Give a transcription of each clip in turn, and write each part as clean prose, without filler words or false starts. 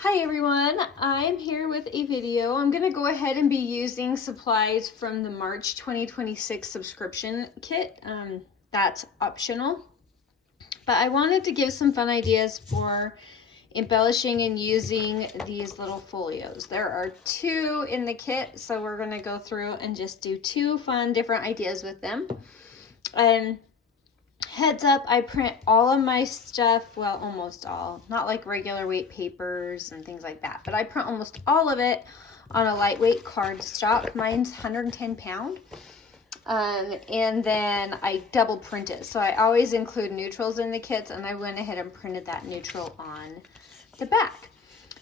Hi everyone, I'm here with a video. I'm going to go ahead and be using supplies from the March 2026 subscription kit. That's optional. But I wanted to give some fun ideas for embellishing and using these little folios. There are 2 in the kit, so we're going to go through and just do 2 fun different ideas with them. Heads up, I print all of my stuff, well, almost all, not like regular weight papers and things like that, but I print almost all of it on a lightweight cardstock. Mine's 110 pound. And then I double print it. So I always include neutrals in the kits, and I went ahead and printed that neutral on the back.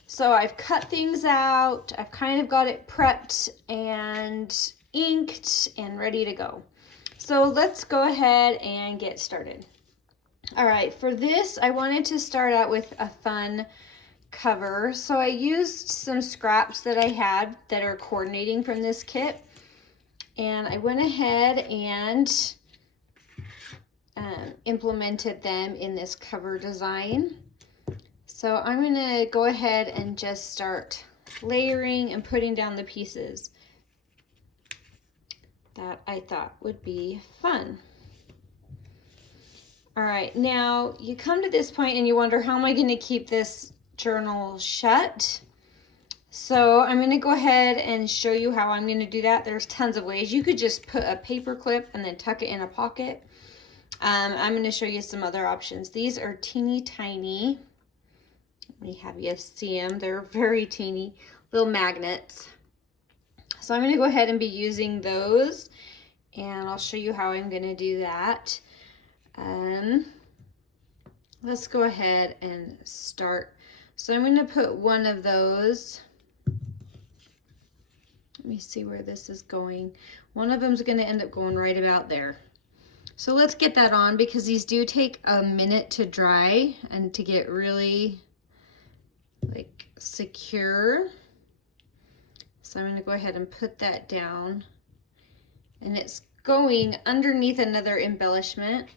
So I've cut things out. I've kind of got it prepped and inked and ready to go. So let's go ahead and get started. All right, for this, I wanted to start out with a fun cover. So I used some scraps that I had that are coordinating from this kit. And I went ahead and implemented them in this cover design. So I'm gonna go ahead and just start layering and putting down the pieces that I thought would be fun. All right, now you come to this point and you wonder, how am I going to keep this journal shut? So I'm going to go ahead and show you how I'm going to do that. There's tons of ways. You could just put a paper clip and then tuck it in a pocket. I'm going to show you some other options. These are teeny tiny. Let me have you see them. They're very teeny little magnets. So I'm going to go ahead and be using those, and I'll show you how I'm going to do that. Let's go ahead and start. So I'm going to put one of those. Let me see where this is going. One of them is going to end up going right about there. So let's get that on, because these do take a minute to dry and to get really like secure. So I'm going to go ahead and put that down, and it's going underneath another embellishment.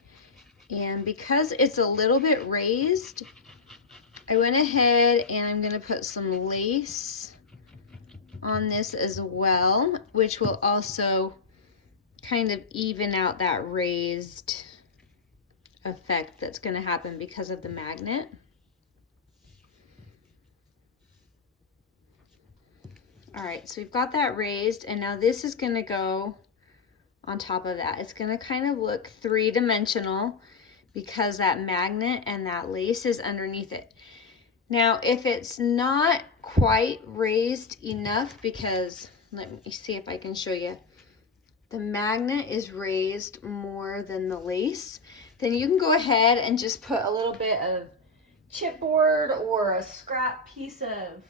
And because it's a little bit raised, I went ahead and I'm going to put some lace on this as well, which will also kind of even out that raised effect that's going to happen because of the magnet. All right, so we've got that raised, and now this is going to go on top of that. It's going to kind of look 3-dimensional because that magnet and that lace is underneath it. Now, if it's not quite raised enough, because let me see if I can show you, the magnet is raised more than the lace, then you can go ahead and just put a little bit of chipboard or a scrap piece of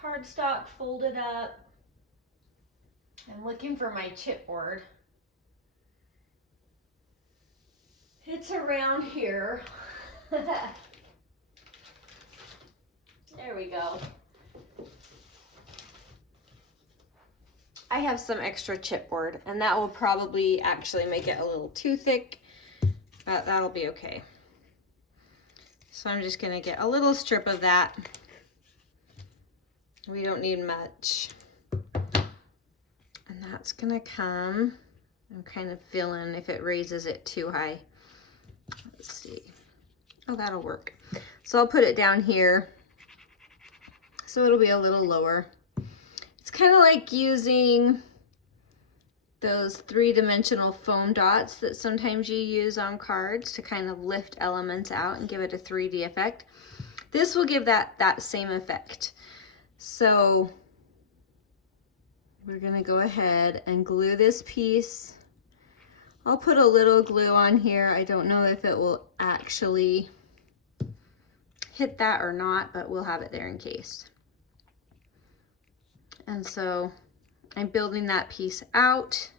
cardstock folded up. I'm looking for my chipboard. It's around here. There we go. I have some extra chipboard, and that will probably actually make it a little too thick, but that'll be okay. So I'm just gonna get a little strip of that. We don't need much. And that's gonna come, I'm kind of feeling if it raises it too high. Let's see. Oh, that'll work. So I'll put it down here so it'll be a little lower. It's kind of like using those 3-dimensional foam dots that sometimes you use on cards to kind of lift elements out and give it a 3D effect. This will give that same effect. So we're gonna go ahead and glue this piece. I'll put a little glue on here. I don't know if it will actually hit that or not, but we'll have it there in case. And so I'm building that piece out.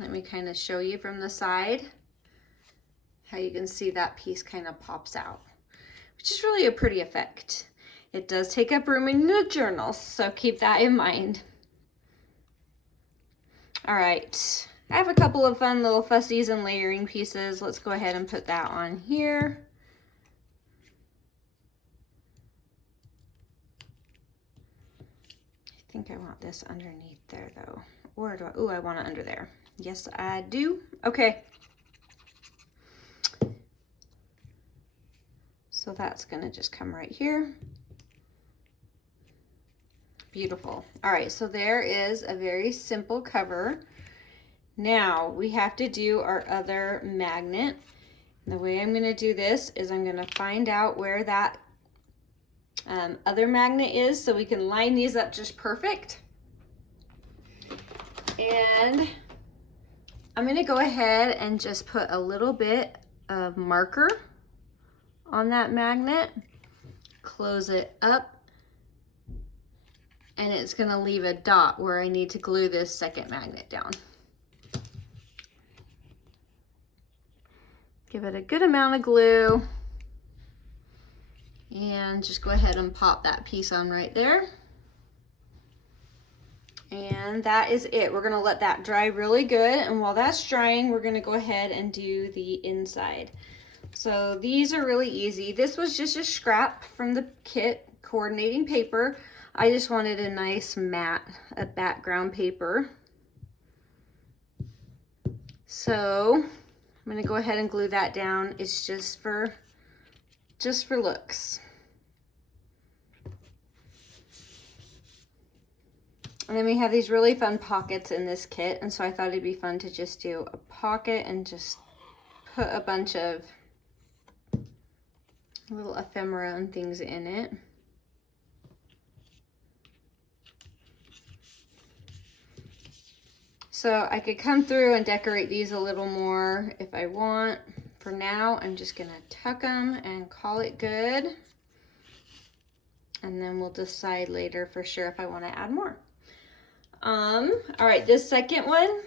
Let me kind of show you from the side how you can see that piece kind of pops out, which is really a pretty effect. It does take up room in the journal, so keep that in mind. All right, I have a couple of fun little fussies and layering pieces. Let's go ahead and put that on here. think I want this underneath there though. Or do I, ooh, I want it under there. Yes, I do. Okay. So that's gonna just come right here. Beautiful. All right, so there is a very simple cover. Now we have to do our other magnet. And the way I'm gonna do this is I'm gonna find out where that other magnet is so we can line these up just perfect. And I'm gonna go ahead and just put a little bit of marker on that magnet, close it up, and it's gonna leave a dot where I need to glue this second magnet down. Give it a good amount of glue and just go ahead and pop that piece on right there. And that is it. We're gonna let that dry really good, and while that's drying, we're gonna go ahead and do the inside. So these are really easy. This was just a scrap from the kit, coordinating paper. I just wanted a nice matte, a background paper. So I'm gonna go ahead and glue that down. It's just for looks. And then we have these really fun pockets in this kit, and so I thought it'd be fun to just do a pocket and just put a bunch of little ephemera and things in it. So I could come through and decorate these a little more if I want. For now, I'm just gonna tuck them and call it good. And then we'll decide later for sure if I wanna add more. All right, this second one,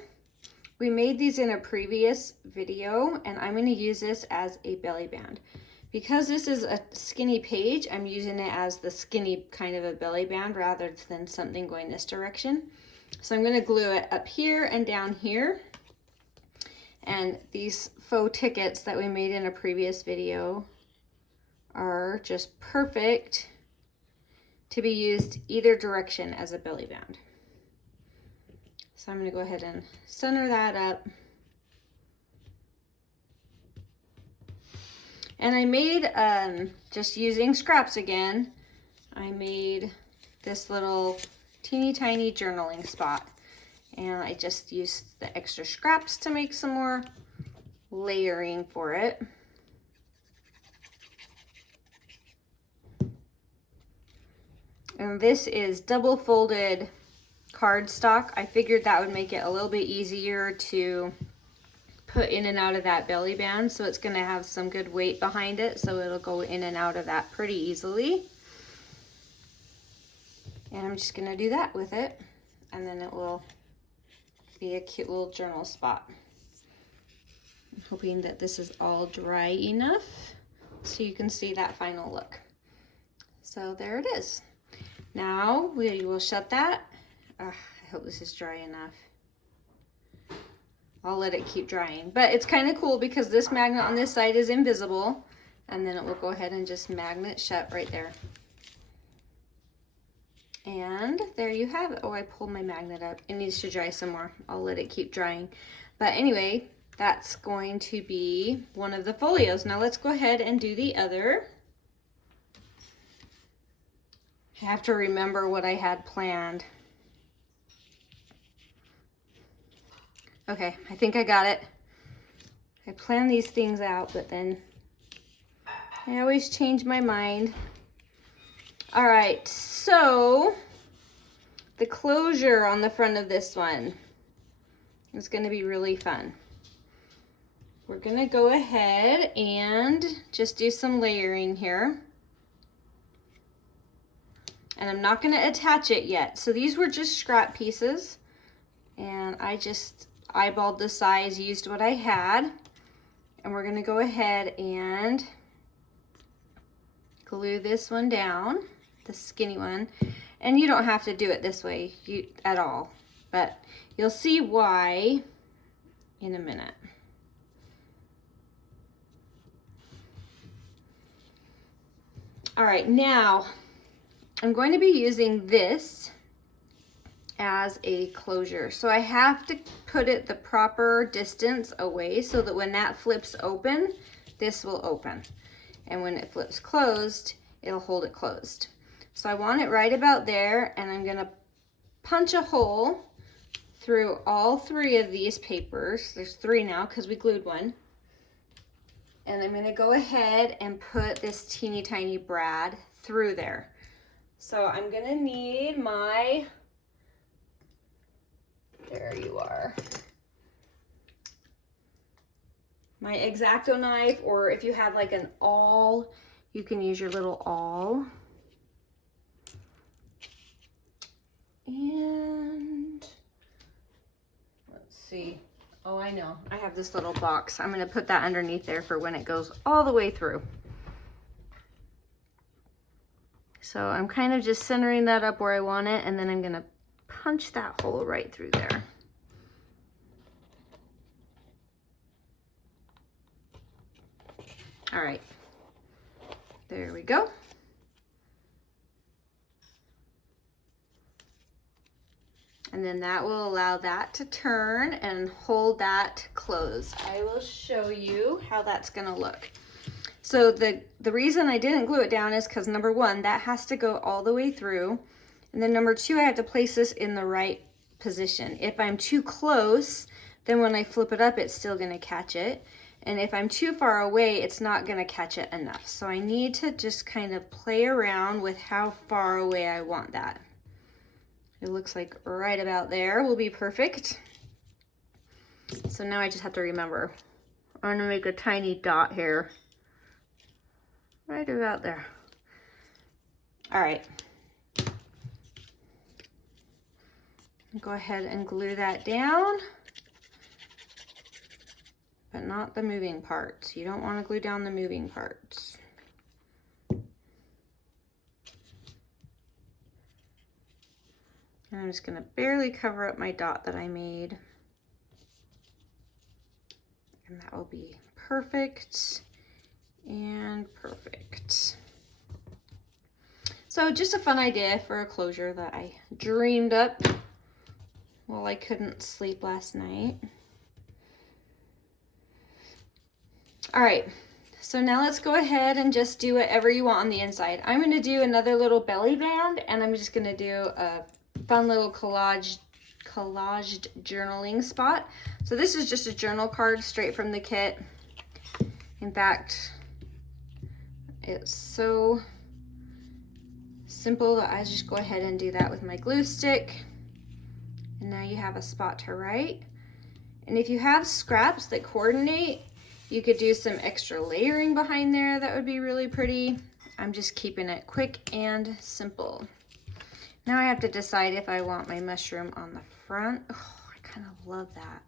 we made these in a previous video, and I'm gonna use this as a belly band. Because this is a skinny page, I'm using it as the skinny kind of a belly band rather than something going this direction. So I'm gonna glue it up here and down here. And these faux tickets that we made in a previous video are just perfect to be used either direction as a belly band. So I'm gonna go ahead and center that up. And I made, just using scraps again, I made this little teeny tiny journaling spot. And I just used the extra scraps to make some more layering for it. And this is double folded cardstock. I figured that would make it a little bit easier to put in and out of that belly band, so it's going to have some good weight behind it, so it'll go in and out of that pretty easily. And I'm just going to do that with it, and then it will be a cute little journal spot. I'm hoping that this is all dry enough so you can see that final look. So there it is. Now we will shut that. I hope this is dry enough. I'll let it keep drying, but it's kind of cool because this magnet on this side is invisible, and then it will go ahead and just magnet shut right there. And there you have it. Oh, I pulled my magnet up. It needs to dry some more. I'll let it keep drying. But anyway, that's going to be one of the folios. Now let's go ahead and do the other. I have to remember what I had planned. Okay, I think I got it. I plan these things out, but then I always change my mind. All right, so the closure on the front of this one is going to be really fun. We're going to go ahead and just do some layering here. And I'm not going to attach it yet. So these were just scrap pieces, and I just eyeballed the size, used what I had, and we're going to go ahead and glue this one down, the skinny one. And you don't have to do it this way at all, but you'll see why in a minute. All right, now I'm going to be using this as a closure. So I have to put it the proper distance away so that when that flips open, this will open. And when it flips closed, it'll hold it closed. So I want it right about there, and I'm gonna punch a hole through all 3 of these papers. There's 3 now because we glued one. And I'm gonna go ahead and put this teeny tiny brad through there. So I'm gonna need my, there you are, my X-Acto knife, or if you have like an awl, you can use your little awl. And let's see. Oh, I know. I have this little box. I'm going to put that underneath there for when it goes all the way through. So I'm kind of just centering that up where I want it, and then I'm going to punch that hole right through there. All right. There we go. And then that will allow that to turn and hold that closed. I will show you how that's gonna look. So the reason I didn't glue it down is because number 1, that has to go all the way through. And then number 2, I have to place this in the right position. If I'm too close, then when I flip it up, it's still gonna catch it. And if I'm too far away, it's not gonna catch it enough. So I need to just kind of play around with how far away I want that. It looks like right about there will be perfect. So now I just have to remember, I'm gonna make a tiny dot here. Right about there. All right. Go ahead and glue that down, but not the moving parts. You don't want to glue down the moving parts. And I'm just going to barely cover up my dot that I made. And that will be perfect and perfect. So just a fun idea for a closure that I dreamed up while I couldn't sleep last night. All right, so now let's go ahead and just do whatever you want on the inside. I'm going to do another little belly band, and I'm just going to do a fun little collaged journaling spot. So this is just a journal card straight from the kit. In fact, it's so simple that I just go ahead and do that with my glue stick. And now you have a spot to write. And if you have scraps that coordinate, you could do some extra layering behind there. That would be really pretty. I'm just keeping it quick and simple. Now I have to decide if I want my mushroom on the front. Oh, I kind of love that.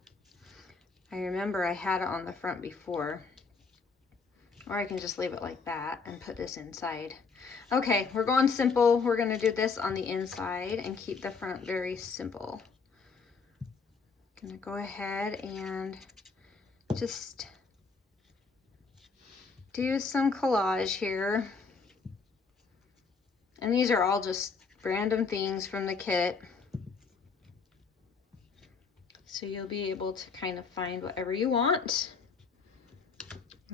I remember I had it on the front before. Or I can just leave it like that and put this inside. Okay, we're going simple. We're gonna do this on the inside and keep the front very simple. Gonna go ahead and just do some collage here. And these are all just random things from the kit. So you'll be able to kind of find whatever you want.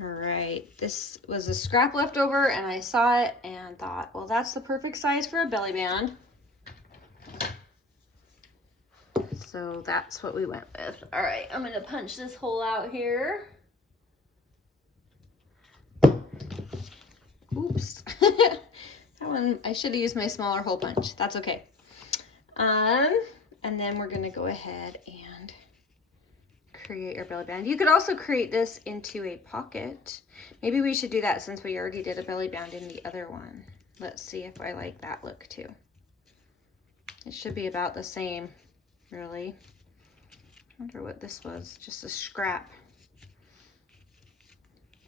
All right, this was a scrap left over and I saw it and thought, well, that's the perfect size for a belly band. So that's what we went with. All right, I'm gonna punch this hole out here. Oops. That one, I should have used my smaller hole punch. That's okay. And then we're gonna go ahead and create our belly band. You could also create this into a pocket. Maybe we should do that since we already did a belly band in the other one. Let's see if I like that look too. It should be about the same, really. I wonder what this was, just a scrap.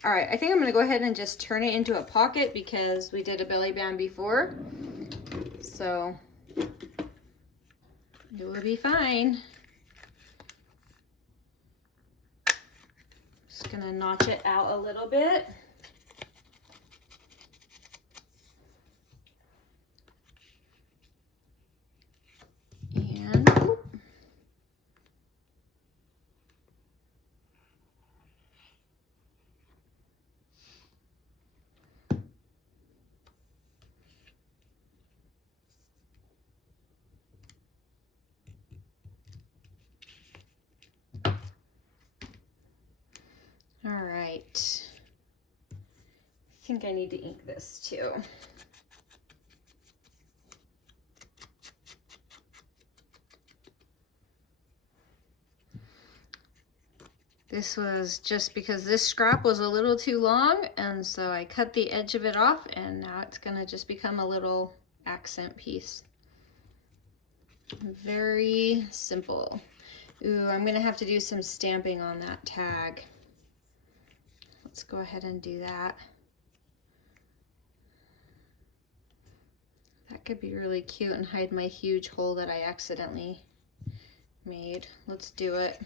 All right, I think I'm gonna go ahead and just turn it into a pocket because we did a belly band before. So it will be fine. Just gonna notch it out a little bit. And right. I think I need to ink this too. This was just because this scrap was a little too long, and so I cut the edge of it off, and now it's gonna just become a little accent piece. Very simple. Ooh, I'm gonna have to do some stamping on that tag. Let's go ahead and do that. That could be really cute and hide my huge hole that I accidentally made. Let's do it.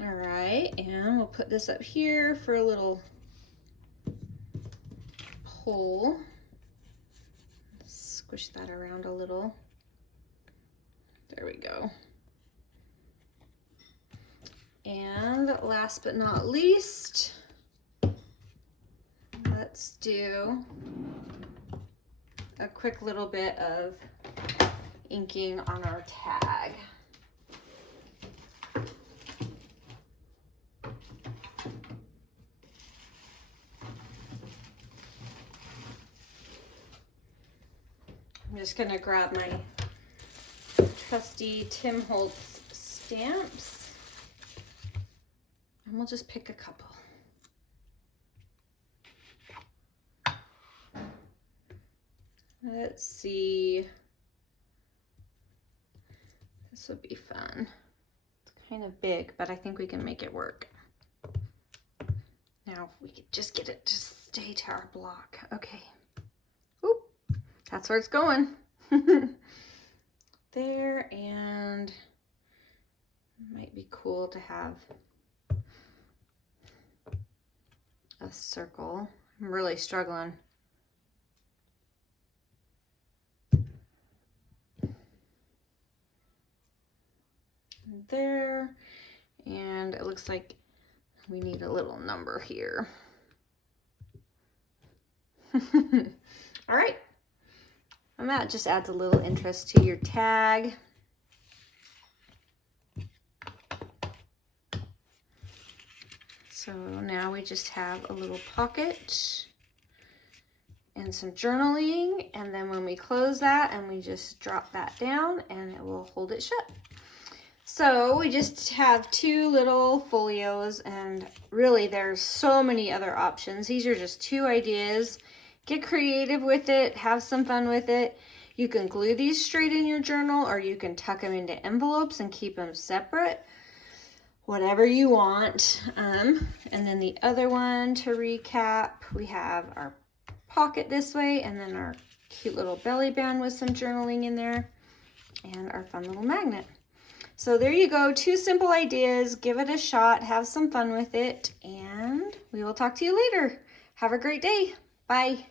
All right, and we'll put this up here for a little pole. Squish that around a little. There we go. And last but not least, let's do a quick little bit of inking on our tag. I'm just gonna grab my trusty Tim Holtz stamps, and we'll just pick a couple. Let's see. This would be fun. It's kind of big, but I think we can make it work. Now, if we could just get it to stay to our block. Okay. Oop, that's where it's going. There, and it might be cool to have a circle. I'm really struggling. There, and it looks like we need a little number here. All right, and that just adds a little interest to your tag. So now we just have a little pocket and some journaling, and then when we close that, and we just drop that down, and it will hold it shut. So we just have two little folios, and really there's so many other options. These are just two ideas. Get creative with it, have some fun with it. You can glue these straight in your journal, or you can tuck them into envelopes and keep them separate. Whatever you want. And then the other one, to recap, we have our pocket this way, and then our cute little belly band with some journaling in there, and our fun little magnet. So there you go, two simple ideas. Give it a shot, have some fun with it, and we will talk to you later. Have a great day. Bye.